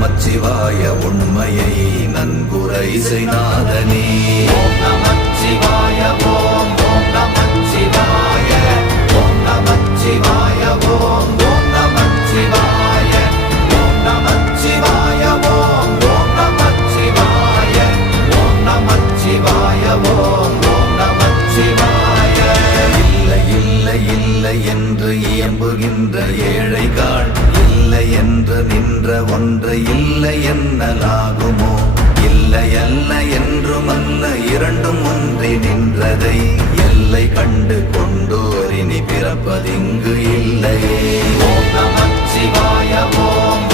நமச்சிவாய உண்மையை நன்குரை செய்நாதனே. ஓம் நமச்சிவாய ஓம் ஓம் நமச்சிவாய ஓம் நமச்சிவாய ஓம் ஓம் நமச்சிவாய ஓம் நமச்சிவாய ஓம் ஓம் நமச்சிவாய ஓம் நமச்சிவாய ஓம் ஓம் நமச்சிவாய. இல்லை இல்லை இல்லை என்று இயம்புகின்ற ஏழைகாள், இல்லை என்று நின்ற ஒன்று இல்லை என்னலாகுமோ? இல்லை அல்ல என்றும் அல்ல, இரண்டும் ஒன்றி நின்றதை எல்லை கண்டு கொண்டோர் இனி பிறப்பதிங்கு இல்லையே. ஓம் நமச்சிவாய ஓம்